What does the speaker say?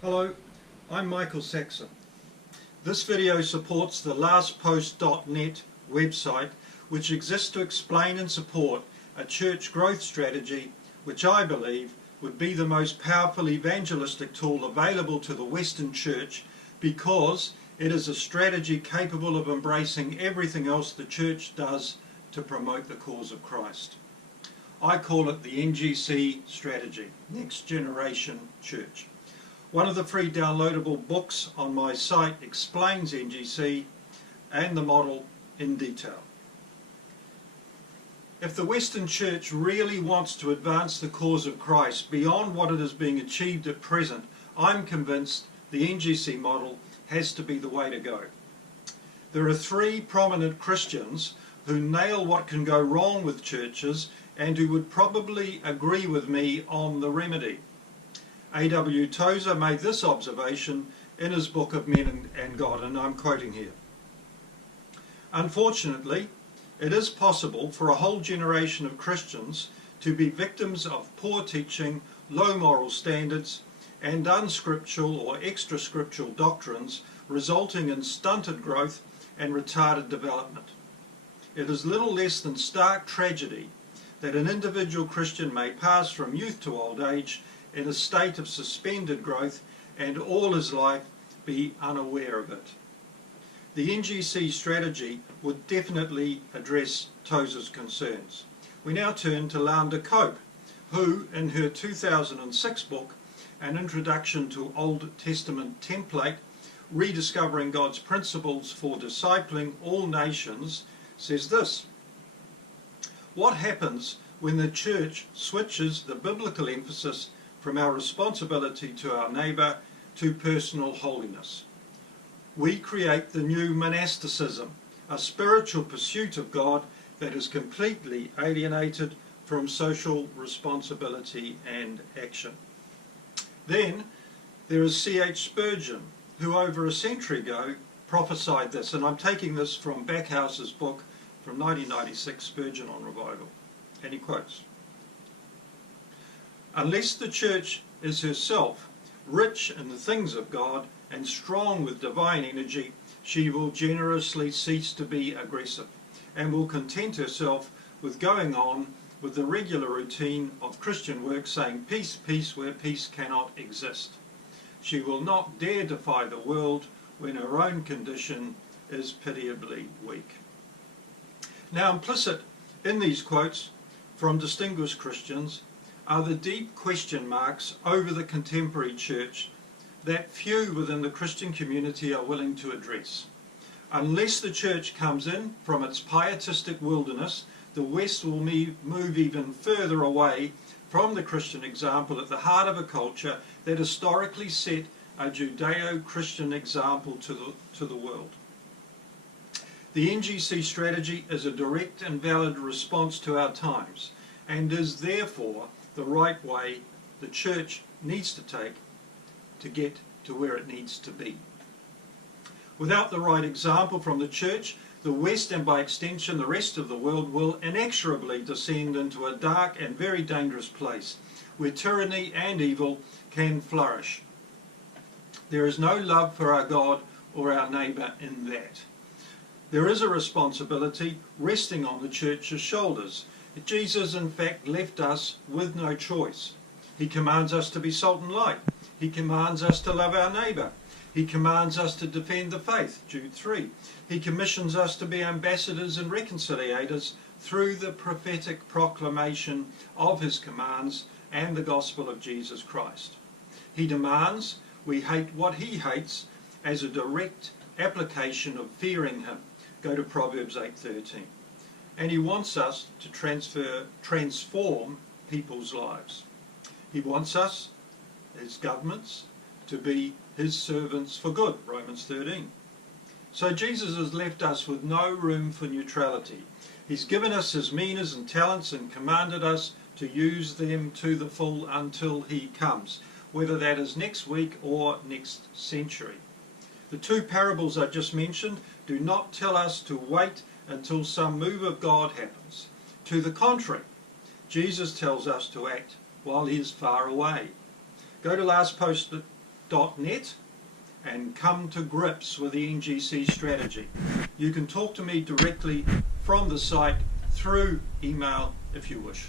Hello, I'm Michael Saxon. This video supports the lastpost.net website, which exists to explain and support a church growth strategy which I believe would be the most powerful evangelistic tool available to the Western Church, because it is a strategy capable of embracing everything else the Church does to promote the cause of Christ. I call it the NGC strategy, Next Generation Church. One of the free downloadable books on my site explains NGC and the model in detail. If the Western Church really wants to advance the cause of Christ beyond what it is being achieved at present, I'm convinced the NGC model has to be the way to go. There are three prominent Christians who nail what can go wrong with churches and who would probably agree with me on the remedy. A.W. Tozer made this observation in his book of Men and God, and I'm quoting here. Unfortunately, it is possible for a whole generation of Christians to be victims of poor teaching, low moral standards, and unscriptural or extra-scriptural doctrines, resulting in stunted growth and retarded development. It is little less than stark tragedy that an individual Christian may pass from youth to old age in a state of suspended growth and all his life be unaware of it. The NGC strategy would definitely address Tozer's concerns. We now turn to Landa Cope, who, in her 2006 book, An Introduction to Old Testament Template, Rediscovering God's Principles for Discipling All Nations, says this: what happens when the church switches the biblical emphasis from our responsibility to our neighbour to personal holiness? We create the new monasticism, a spiritual pursuit of God that is completely alienated from social responsibility and action. Then there is C.H. Spurgeon, who over a century ago prophesied this, and I'm taking this from Backhouse's book from 1996, Spurgeon on Revival, and he quotes: unless the church is herself rich in the things of God and strong with divine energy, she will generously cease to be aggressive and will content herself with going on with the regular routine of Christian work, saying peace, peace, where peace cannot exist. She will not dare defy the world when her own condition is pitiably weak. Now, implicit in these quotes from distinguished Christians are the deep question marks over the contemporary church that few within the Christian community are willing to address. Unless the church comes in from its pietistic wilderness, the West will move even further away from the Christian example at the heart of a culture that historically set a Judeo-Christian example to the world. The NGC strategy is a direct and valid response to our times, and is therefore the right way the church needs to take to get to where it needs to be. Without the right example from the church, the West, and by extension the rest of the world, will inexorably descend into a dark and very dangerous place where tyranny and evil can flourish. There is no love for our God or our neighbour in that. There is a responsibility resting on the church's shoulders. Jesus, in fact, left us with no choice. He commands us to be salt and light. He commands us to love our neighbour. He commands us to defend the faith, Jude 3. He commissions us to be ambassadors and reconciliators through the prophetic proclamation of his commands and the gospel of Jesus Christ. He demands we hate what he hates as a direct application of fearing him. Go to Proverbs 8:13. And he wants us to transform people's lives. He wants us, his governments, to be his servants for good, Romans 13. So Jesus has left us with no room for neutrality. He's given us his minas and talents and commanded us to use them to the full until he comes, whether that is next week or next century. The two parables I just mentioned do not tell us to wait until some move of God happens. To the contrary, Jesus tells us to act while he is far away. Go to ngc.net and come to grips with the NGC strategy. You can talk to me directly from the site through email if you wish.